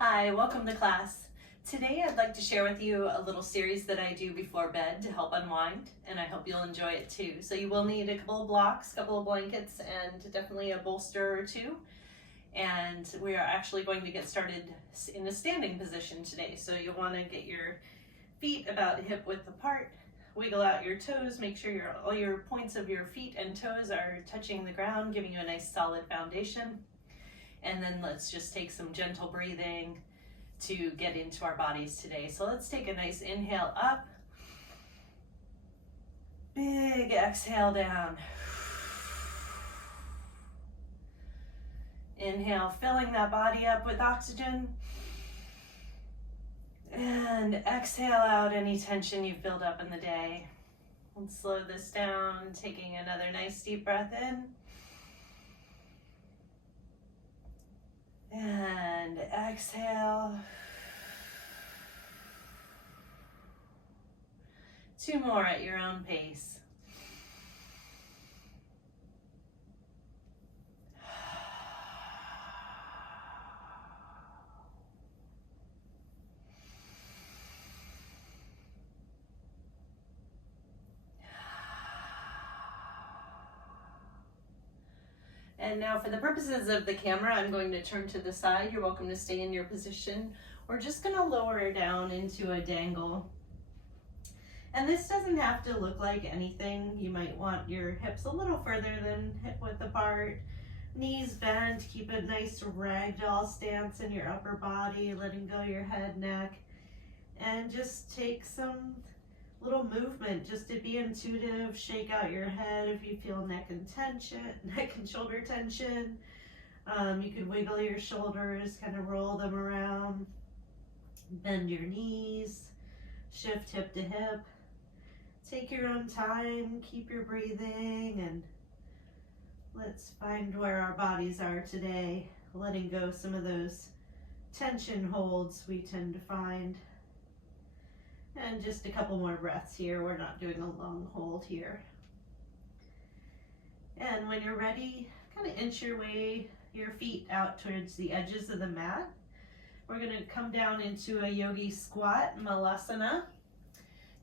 Hi, welcome to class. Today I'd like to share with you a little series that I do before bed to help unwind, and I hope you'll enjoy it too. So you will need a couple of blocks, a couple of blankets, and definitely a bolster or two. And we are actually going to get started in a standing position today. So you'll want to get your feet about hip width apart, wiggle out your toes, make sure all your points of your feet and toes are touching the ground, giving you a nice solid foundation. And then let's just take some gentle breathing to get into our bodies today. So let's take a nice inhale up, big exhale down. Inhale, filling that body up with oxygen. And exhale out any tension you've built up in the day. And slow this down, taking another nice deep breath in. And exhale. 2 more at your own pace. And now for the purposes of the camera, I'm going to turn to the side. You're welcome to stay in your position. We're just going to lower down into a dangle. And this doesn't have to look like anything. You might want your hips a little further than hip width apart. Knees bent, keep a nice ragdoll stance in your upper body, letting go your head, neck. And just take some little movement just to be intuitive. Shake out your head if you feel neck and shoulder tension. You could wiggle your shoulders, kind of roll them around. Bend your knees, shift hip to hip. Take your own time, keep your breathing, and let's find where our bodies are today, letting go some of those tension holds we tend to find. And just a couple more breaths here. We're not doing a long hold here. And when you're ready, kind of inch your feet out towards the edges of the mat. We're going to come down into a yogi squat, malasana.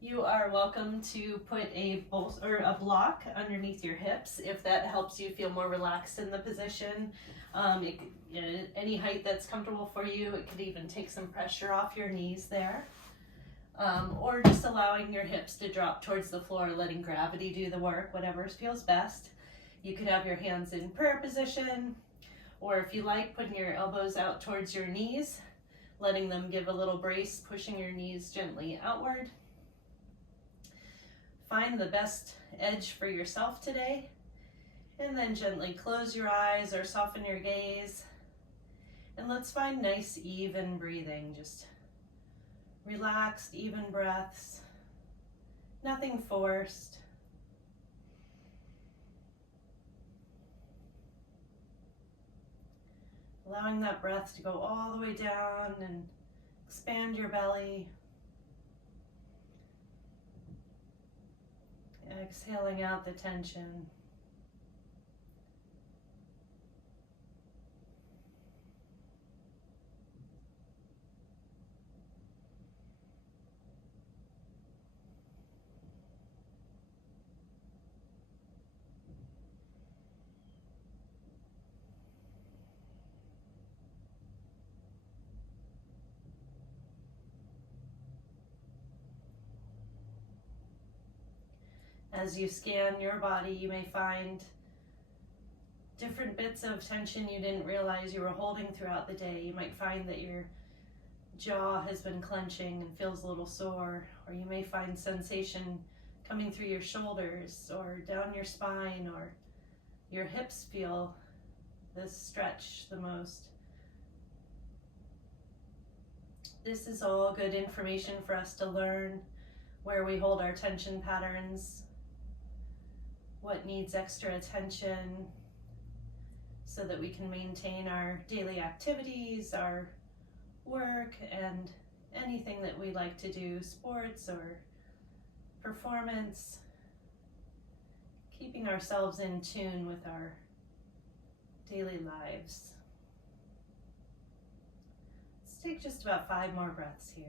You are welcome to put a block underneath your hips if that helps you feel more relaxed in the position. Any height that's comfortable for you. It could even take some pressure off your knees there. Or just allowing your hips to drop towards the floor, letting gravity do the work, whatever feels best. You could have your hands in prayer position, or if you like, putting your elbows out towards your knees, letting them give a little brace, pushing your knees gently outward. Find the best edge for yourself today, and then gently close your eyes or soften your gaze. And let's find nice, even breathing, just relaxed, even breaths, nothing forced. Allowing that breath to go all the way down and expand your belly. Exhaling out the tension. As you scan your body, you may find different bits of tension you didn't realize you were holding throughout the day. You might find that your jaw has been clenching and feels a little sore, or you may find sensation coming through your shoulders or down your spine, or your hips feel this stretch the most. This is all good information for us to learn where we hold our tension patterns, what needs extra attention, so that we can maintain our daily activities, our work, and anything that we like to do, sports or performance, keeping ourselves in tune with our daily lives. take just about 5 more breaths here.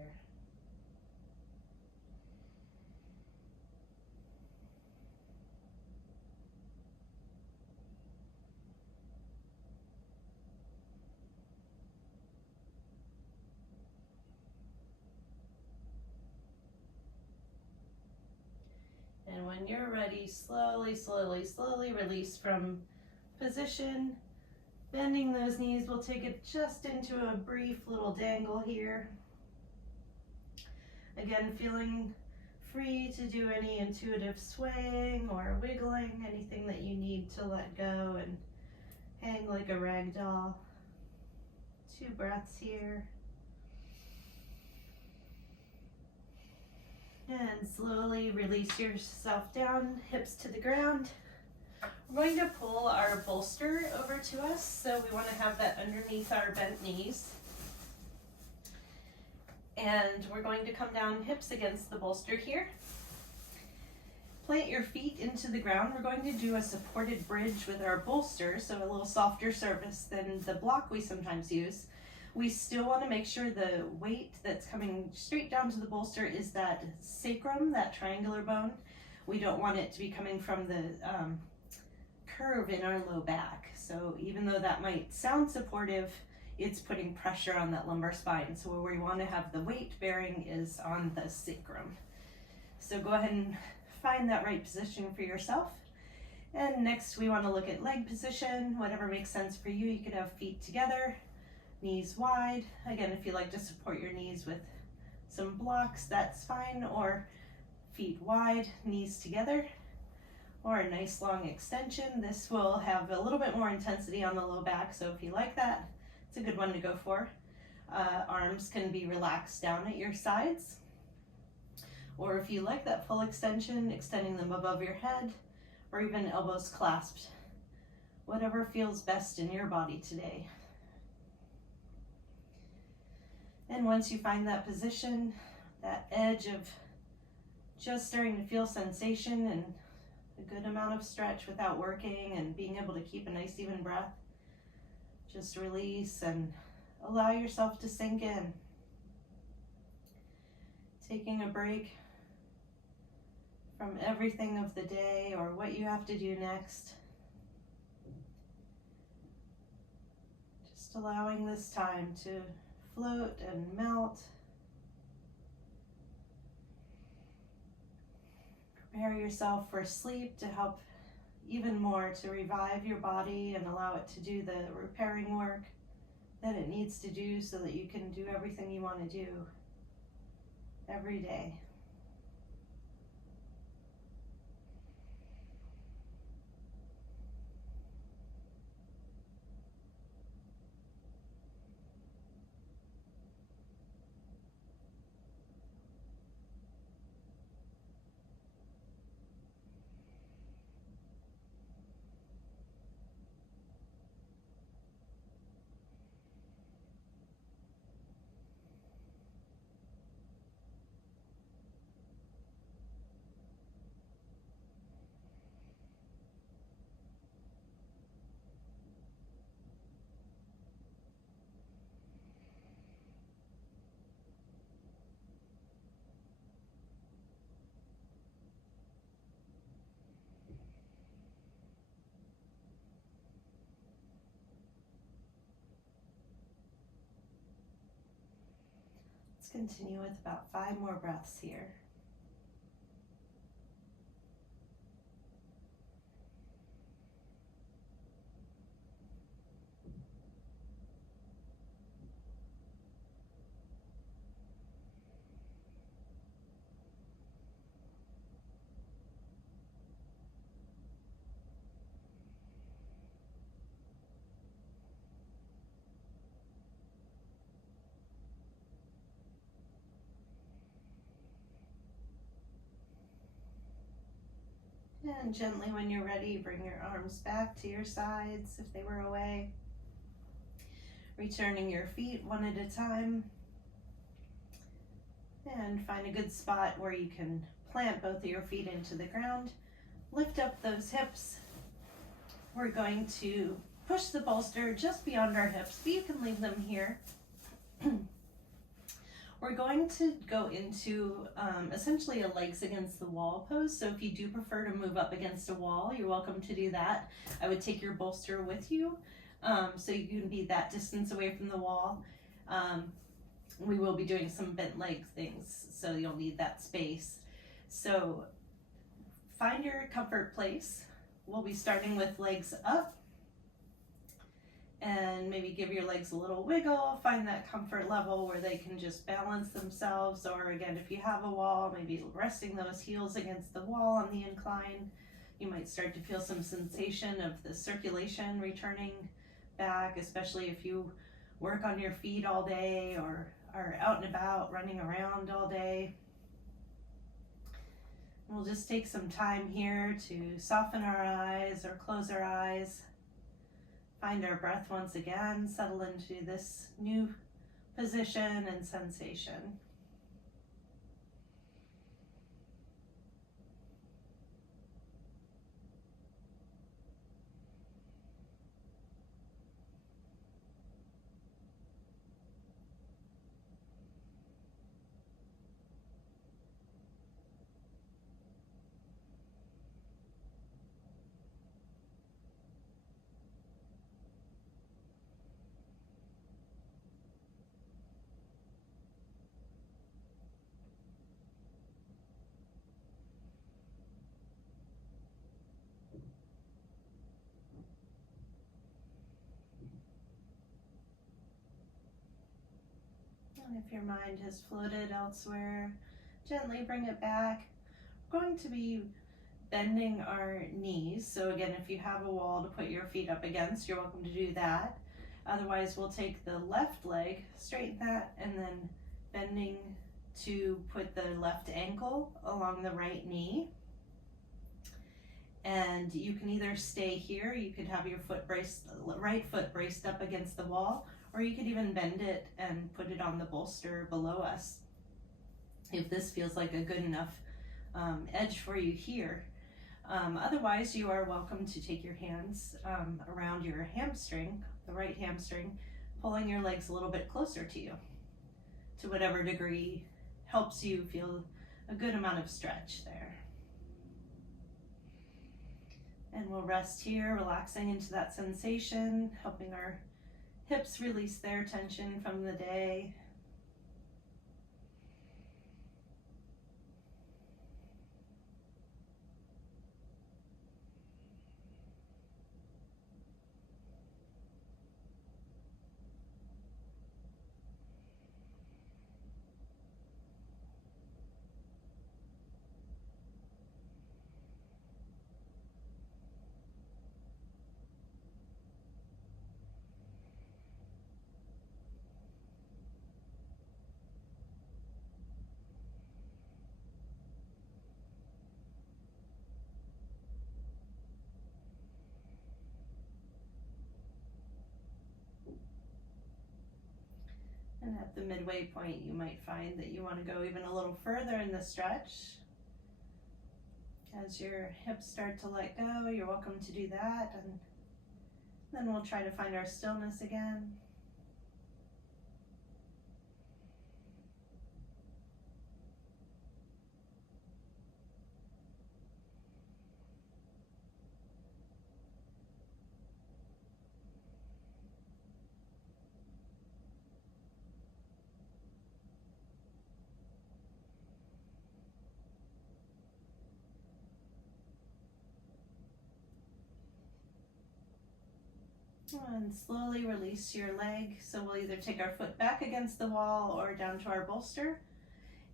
And when you're ready, slowly, slowly, slowly release from position. Bending those knees, we'll take it just into a brief little dangle here. Again, feeling free to do any intuitive swaying or wiggling, anything that you need to let go and hang like a rag doll. 2 breaths here. And slowly release yourself down, hips to the ground. We're going to pull our bolster over to us, so we want to have that underneath our bent knees. And we're going to come down hips against the bolster here. Plant your feet into the ground. We're going to do a supported bridge with our bolster, so a little softer surface than the block we sometimes use. We still want to make sure the weight that's coming straight down to the bolster is that sacrum, that triangular bone. We don't want it to be coming from the curve in our low back. So even though that might sound supportive, it's putting pressure on that lumbar spine. So where we want to have the weight bearing is on the sacrum. So go ahead and find that right position for yourself. And next we want to look at leg position, whatever makes sense for you. You could have feet together, knees wide. Again, if you like to support your knees with some blocks, that's fine, or feet wide, knees together, or a nice long extension. This will have a little bit more intensity on the low back, so if you like that, it's a good one to go for. Arms can be relaxed down at your sides, or if you like that full extension, extending them above your head, or even elbows clasped. Whatever feels best in your body today. And once you find that position, that edge of just starting to feel sensation and a good amount of stretch without working and being able to keep a nice even breath, just release and allow yourself to sink in. Taking a break from everything of the day or what you have to do next. Just allowing this time to float and melt. Prepare yourself for sleep to help even more to revive your body and allow it to do the repairing work that it needs to do so that you can do everything you want to do every day. Let's continue with about 5 more breaths here. And gently, when you're ready, bring your arms back to your sides if they were away. Returning your feet one at a time. And find a good spot where you can plant both of your feet into the ground. Lift up those hips. We're going to push the bolster just beyond our hips, but you can leave them here. We're going to go into essentially a legs against the wall pose. So if you do prefer to move up against a wall, you're welcome to do that. I would take your bolster with you so you can be that distance away from the wall. We will be doing some bent leg things, so you'll need that space. So find your comfort place. We'll be starting with legs up. And maybe give your legs a little wiggle, find that comfort level where they can just balance themselves, or again, if you have a wall, maybe resting those heels against the wall on the incline. You might start to feel some sensation of the circulation returning back, especially if you work on your feet all day or are out and about running around all day. We'll just take some time here to soften our eyes or close our eyes. Find our breath once again, settle into this new position and sensation. And if your mind has floated elsewhere, gently bring it back. We're going to be bending our knees. So again, if you have a wall to put your feet up against, you're welcome to do that. Otherwise, we'll take the left leg, straighten that, and then bending to put the left ankle along the right knee. And you can either stay here, you could have your right foot braced up against the wall, or you could even bend it and put it on the bolster below us, if this feels like a good enough edge for you here. Otherwise, you are welcome to take your hands around your hamstring, the right hamstring, pulling your legs a little bit closer to you, to whatever degree helps you feel a good amount of stretch there. And we'll rest here, relaxing into that sensation, helping our hips release their tension from the day. And at the midway point, you might find that you want to go even a little further in the stretch. As your hips start to let go, you're welcome to do that. And then we'll try to find our stillness again. And slowly release your leg. So we'll either take our foot back against the wall or down to our bolster.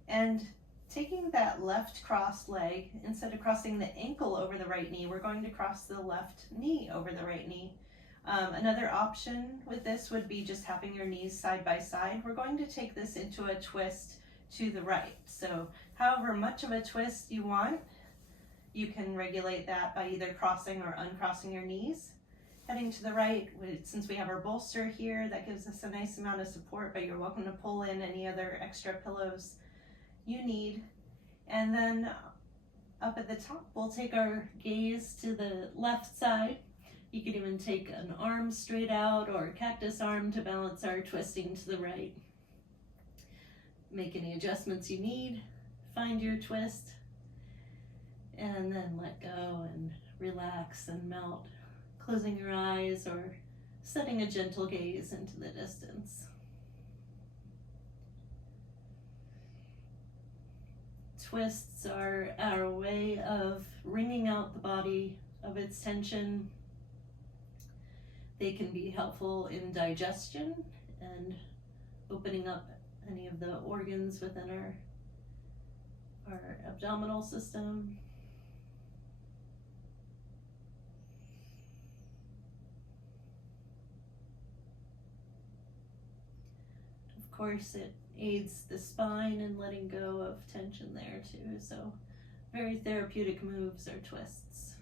And taking that left crossed leg, instead of crossing the ankle over the right knee, we're going to cross the left knee over the right knee. Another option with this would be just having your knees side by side. We're going to take this into a twist to the right. So however much of a twist you want, you can regulate that by either crossing or uncrossing your knees. Heading to the right, since we have our bolster here, that gives us a nice amount of support, but you're welcome to pull in any other extra pillows you need. And then up at the top, we'll take our gaze to the left side. You could even take an arm straight out or a cactus arm to balance our twisting to the right. make any adjustments you need, find your twist, and then let go and relax and melt, closing your eyes or setting a gentle gaze into the distance. Twists are our way of wringing out the body of its tension. They can be helpful in digestion and opening up any of the organs within our abdominal system. Of course, it aids the spine in letting go of tension there too, so very therapeutic moves or twists.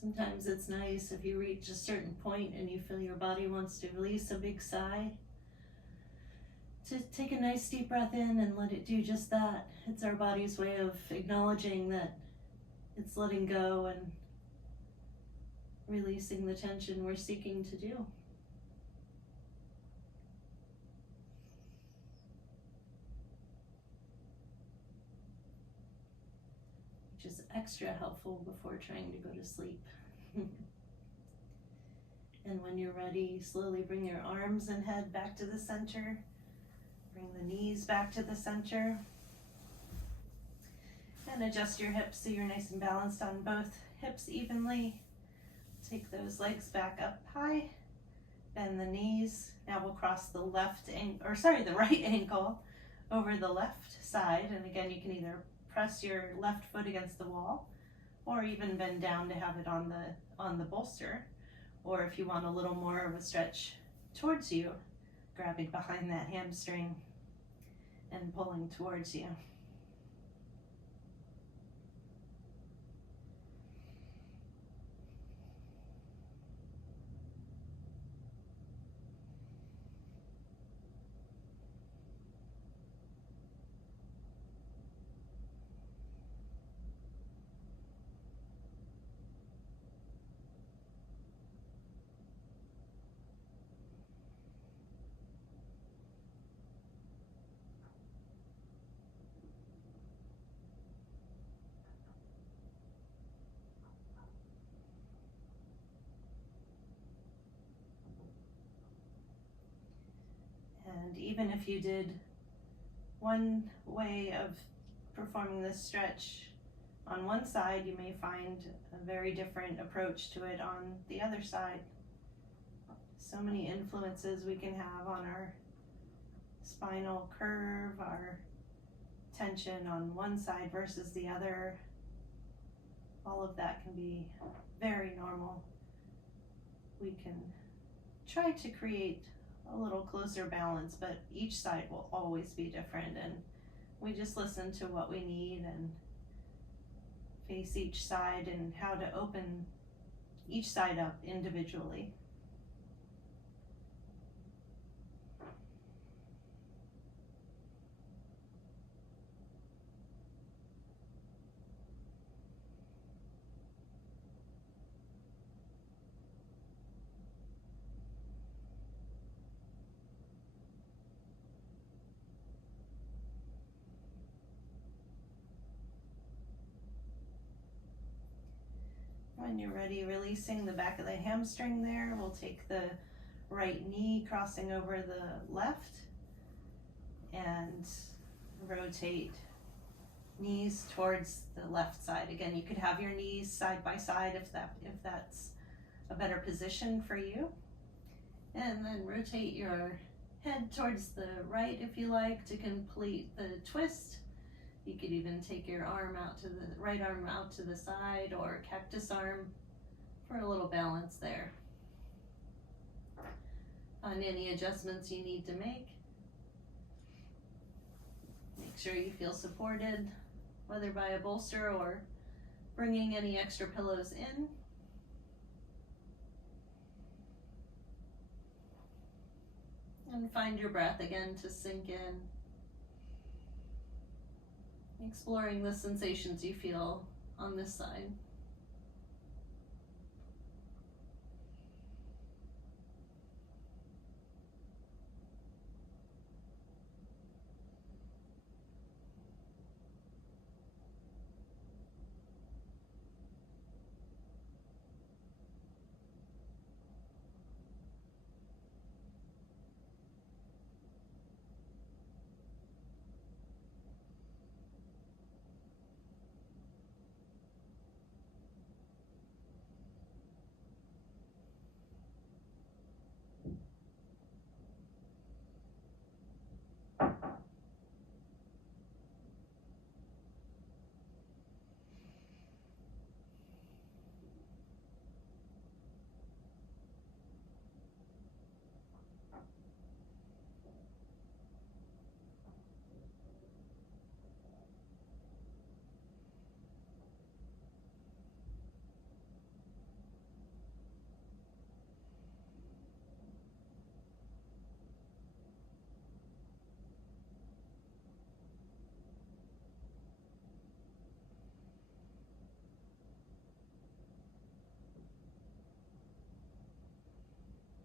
Sometimes it's nice if you reach a certain point and you feel your body wants to release a big sigh, to take a nice deep breath in and let it do just that. It's our body's way of acknowledging that it's letting go and releasing the tension we're seeking to do. Which is extra helpful before trying to go to sleep. And when you're ready, slowly bring your arms and head back to the center. Bring the knees back to the center. And adjust your hips so you're nice and balanced on both hips evenly. Take those legs back up high. Bend the knees. Now we'll cross the the right ankle over the left side. And again, you can either press your left foot against the wall, or even bend down to have it on the bolster. Or if you want a little more of a stretch towards you, grabbing behind that hamstring and pulling towards you. And even if you did one way of performing this stretch on one side, you may find a very different approach to it on the other side. So many influences we can have on our spinal curve, our tension on one side versus the other. All of that can be very normal. We can try to create a little closer balance, but each side will always be different, and we just listen to what we need and face each side and how to open each side up individually. When you're ready, releasing the back of the hamstring there, we'll take the right knee crossing over the left and rotate knees towards the left side. Again, you could have your knees side by side if that's a better position for you. And then rotate your head towards the right if you like to complete the twist. You could even take your arm out to the right arm out to the side, or cactus arm for a little balance there. On any adjustments you need to make sure you feel supported, whether by a bolster or bringing any extra pillows in. And find your breath again to sink in. Exploring the sensations you feel on this side.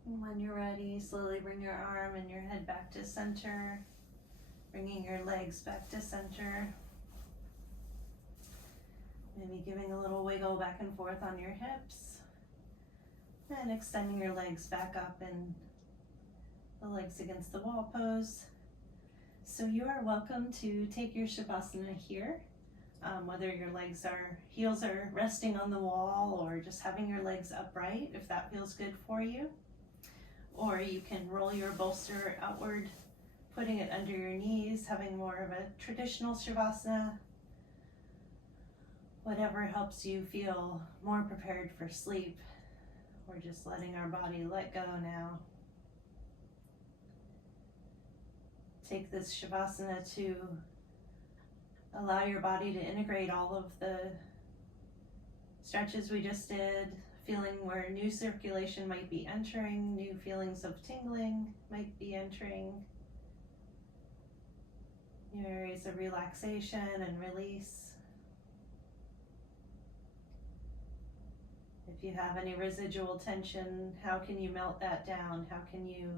And when you're ready, slowly bring your arm and your head back to center, bringing your legs back to center. Maybe giving a little wiggle back and forth on your hips, and extending your legs back up in the legs against the wall pose. So you are welcome to take your Shavasana here, whether your heels are resting on the wall or just having your legs upright, if that feels good for you. Or you can roll your bolster outward, putting it under your knees, having more of a traditional Shavasana. Whatever helps you feel more prepared for sleep. We're just letting our body let go now. Take this Shavasana to allow your body to integrate all of the stretches we just did, feeling where new circulation might be entering, new feelings of tingling might be entering, new areas of relaxation and release. If you have any residual tension, how can you melt that down? How can you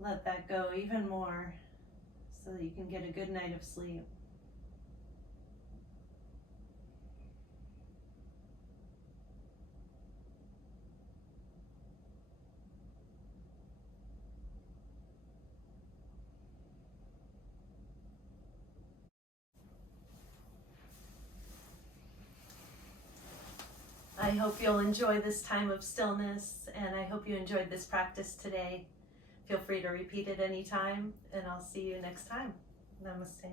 let that go even more so that you can get a good night of sleep? I hope you'll enjoy this time of stillness, and I hope you enjoyed this practice today. Feel free to repeat it anytime, and I'll see you next time. Namaste.